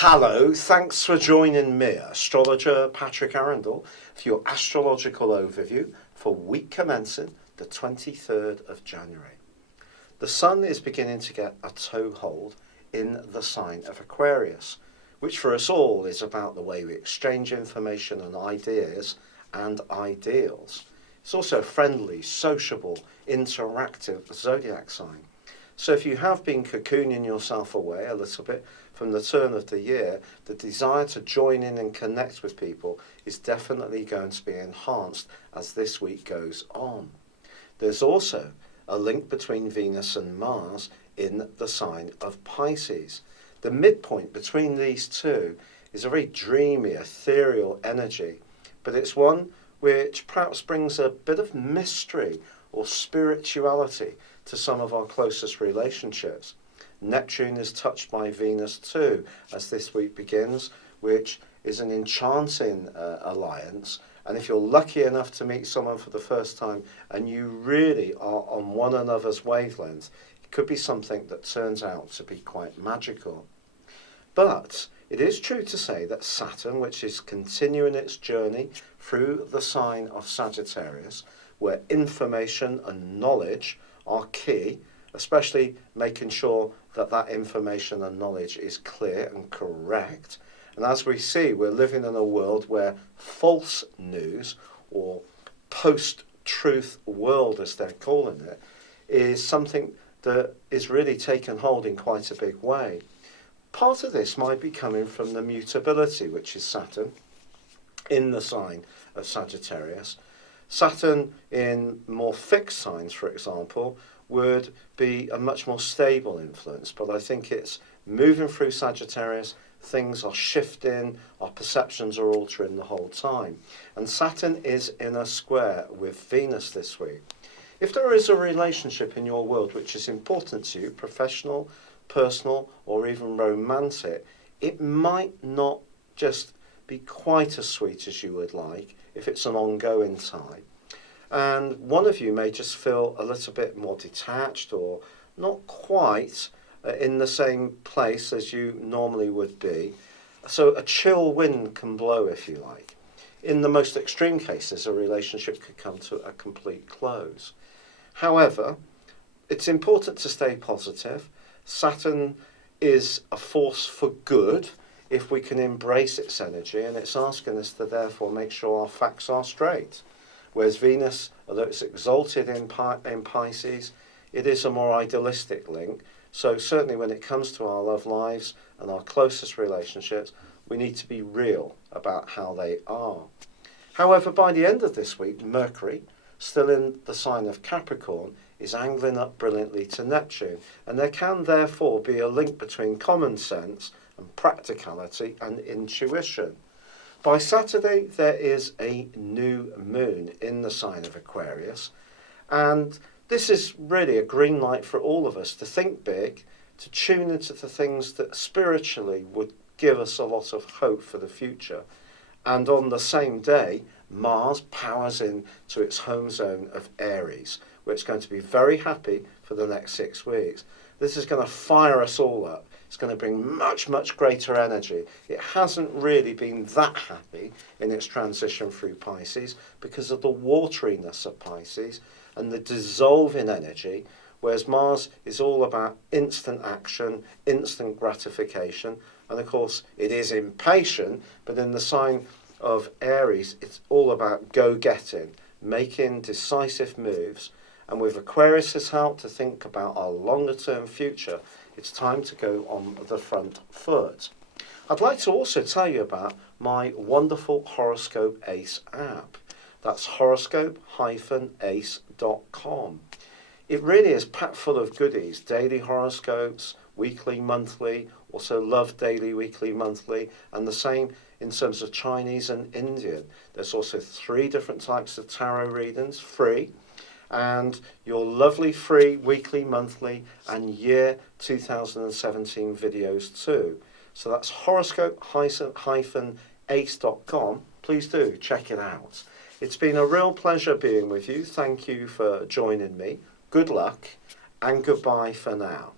Hello, thanks for joining me, astrologer Patrick Arundell, for your astrological overview for week commencing the 23rd of January. The Sun is beginning to get a toehold in the sign of Aquarius, which for us all is about the way we exchange information and ideas and ideals. It's also a friendly, sociable, interactive zodiac sign. So if you have been cocooning yourself away a little bit from the turn of the year, the desire to join in and connect with people is definitely going to be enhanced as this week goes on. There's also a link between Venus and Mars in the sign of Pisces. The midpoint between these two is a very dreamy, ethereal energy, but it's one which perhaps brings a bit of mystery or spirituality to some of our closest relationships. Neptune is touched by Venus too as this week begins, which is an enchanting alliance. And if you're lucky enough to meet someone for the first time and you really are on one another's wavelength, it could be something that turns out to be quite magical. But it is true to say that Saturn, which is continuing its journey through the sign of Sagittarius, where information and knowledge are key, especially making sure that that information and knowledge is clear and correct. And as we see, we're living in a world where false news, or post-truth world as they're calling it, is something that is really taken hold in quite a big way. Part of this might be coming from the mutability, which is Saturn in the sign of Sagittarius. Saturn in more fixed signs, for example, would be a much more stable influence, but I think it's moving through Sagittarius, things are shifting, our perceptions are altering the whole time. And Saturn is in a square with Venus this week. If there is a relationship in your world which is important to you, professional, personal, or even romantic, it might not just be quite as sweet as you would like if it's an ongoing tie. And one of you may just feel a little bit more detached or not quite in the same place as you normally would be. So a chill wind can blow, if you like. In the most extreme cases, a relationship could come to a complete close. However, it's important to stay positive. Saturn is a force for good if we can embrace its energy, and it's asking us to therefore make sure our facts are straight. Whereas Venus, although it's exalted in Pisces, it is a more idealistic link. So certainly when it comes to our love lives and our closest relationships, we need to be real about how they are. However, by the end of this week, Mercury, still in the sign of Capricorn, is angling up brilliantly to Neptune. And there can therefore be a link between common sense and practicality and intuition. By Saturday, there is a new moon in the sign of Aquarius, and this is really a green light for all of us to think big, to tune into the things that spiritually would give us a lot of hope for the future. And on the same day, Mars powers in to its home zone of Aries, where it's going to be very happy for the next 6 weeks. This is going to fire us all up. It's going to bring much, much greater energy. It hasn't really been that happy in its transition through Pisces because of the wateriness of Pisces and the dissolving energy, whereas Mars is all about instant action, instant gratification, and of course it is impatient, but in the sign of Aries, it's all about go-getting, making decisive moves. And with Aquarius' help to think about our longer-term future, it's time to go on the front foot. I'd like to also tell you about my wonderful Horoscope Ace app. That's horoscope-ace.com. It really is packed full of goodies, daily horoscopes, weekly, monthly, also love daily, weekly, monthly, and the same in terms of Chinese and Indian. There's also 3 different types of tarot readings, free, and your lovely free weekly, monthly, and year 2017 videos too. So that's horoscope-ace.com. Please do check it out. It's been a real pleasure being with you. Thank you for joining me. Good luck and goodbye for now.